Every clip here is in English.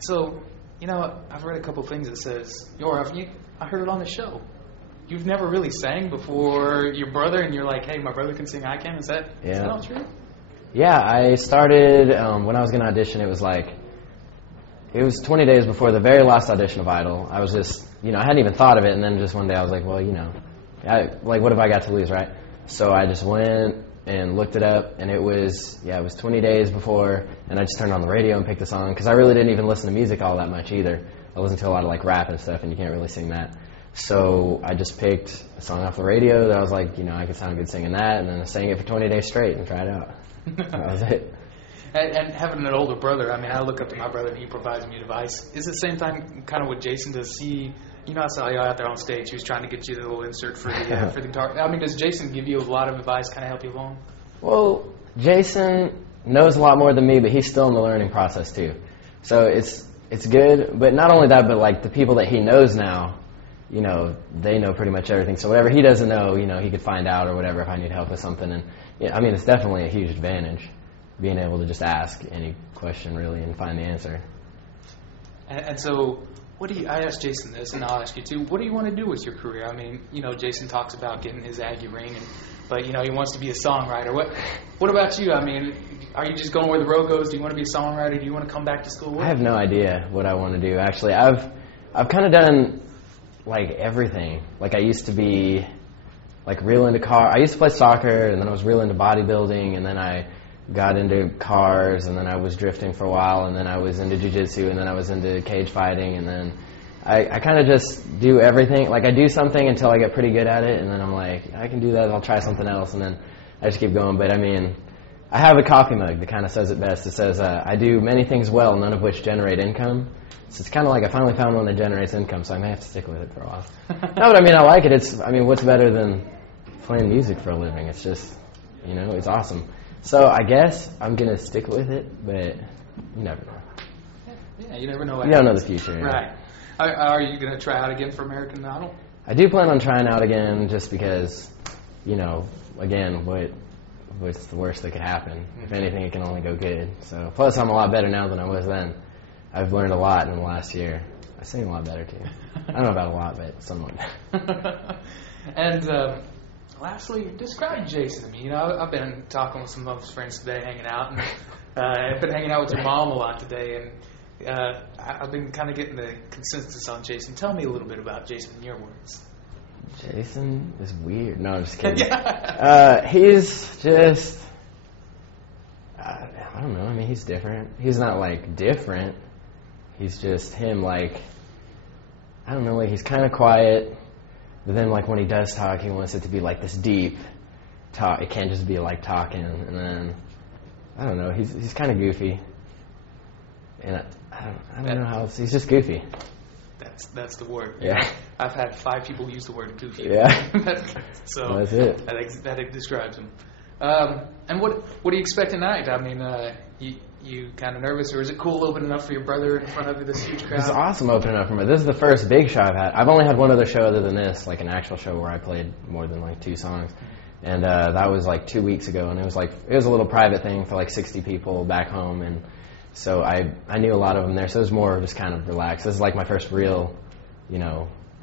So, I've read a couple things that says, I heard it on the show. You've never really sang before your brother, and you're like, hey, my brother can sing, I can. Is that all true? Yeah, I started, when I was going to audition, it was 20 days before the very last audition of Idol. I was just, I hadn't even thought of it, and then just one day I was like, well, what have I got to lose, right? So I just went and looked it up, and it was 20 days before, and I just turned on the radio and picked the song, because I really didn't even listen to music all that much either. I listened to a lot of rap and stuff, and you can't really sing that. So I just picked a song off the radio that I was like, I could sound good singing that, and then I sang it for 20 days straight and tried it out. That was it. And having an older brother, I look up to my brother and he provides me advice. Is it the same time kind of with Jason? Does he, I saw you out there on stage, he was trying to get you the little insert for the guitar. Does Jason give you a lot of advice, kind of help you along? Well, Jason knows a lot more than me, but he's still in the learning process too. So it's good, but not only that, but the people that he knows now, they know pretty much everything. So whatever he doesn't know, he could find out or whatever if I need help with something. And it's definitely a huge advantage, being able to just ask any question really and find the answer. And so, I asked Jason this, and I'll ask you too, what do you want to do with your career? Jason talks about getting his Aggie ring, but he wants to be a songwriter. What about you? Are you just going where the road goes? Do you want to be a songwriter? Do you want to come back to school? I have no idea what I want to do, actually. I've kind of done everything. I used to be real into car. I used to play soccer, and then I was real into bodybuilding, and then I got into cars, and then I was drifting for a while, and then I was into jiu-jitsu, and then I was into cage fighting, and then I kind of just do everything. I do something until I get pretty good at it, and then I'm like, I can do that, I'll try something else, and then I just keep going. But I have a coffee mug that kind of says it best. It says, I do many things well, none of which generate income. So it's kind of I finally found one that generates income, so I may have to stick with it for a while. No, but I like it. What's better than playing music for a living? It's just, it's awesome. So I guess I'm going to stick with it, but you never know. Yeah, you never know. You don't know the future. Right. Are you going to try out again for American Idol? I do plan on trying out again just because, again, what's the worst that could happen? If anything, it can only go good. So plus, I'm a lot better now than I was then. I've learned a lot in the last year. I sing a lot better, too. I don't know about a lot, but somewhat. And lastly, describe Jason to me. I've been talking with some of his friends today, hanging out, and I've been hanging out with your mom a lot today, and I've been kind of getting the consensus on Jason. Tell me a little bit about Jason in your words. Jason is weird. No, I'm just kidding. Yeah. He's just, I don't know. He's different. He's not different. He's just him. I don't know. He's kind of quiet. But then, when he does talk, he wants it to be this deep talk. It can't just be talking. And then, I don't know. He's kind of goofy, and I don't know how else. He's just goofy. That's the word. Yeah. I've had 5 people use the word goofy. Yeah. So that's it. That describes him. And what do you expect tonight? You kind of nervous, or is it cool opening up for your brother in front of this huge crowd? It's awesome opening up for me. This is the first big show I've had. I've only had one other show other than this, an actual show where I played more than 2 songs, and that was 2 weeks ago, and it was a little private thing for 60 people back home, and so I knew a lot of them there, so it was more just kind of relaxed. This is my first real,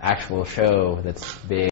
actual show that's big.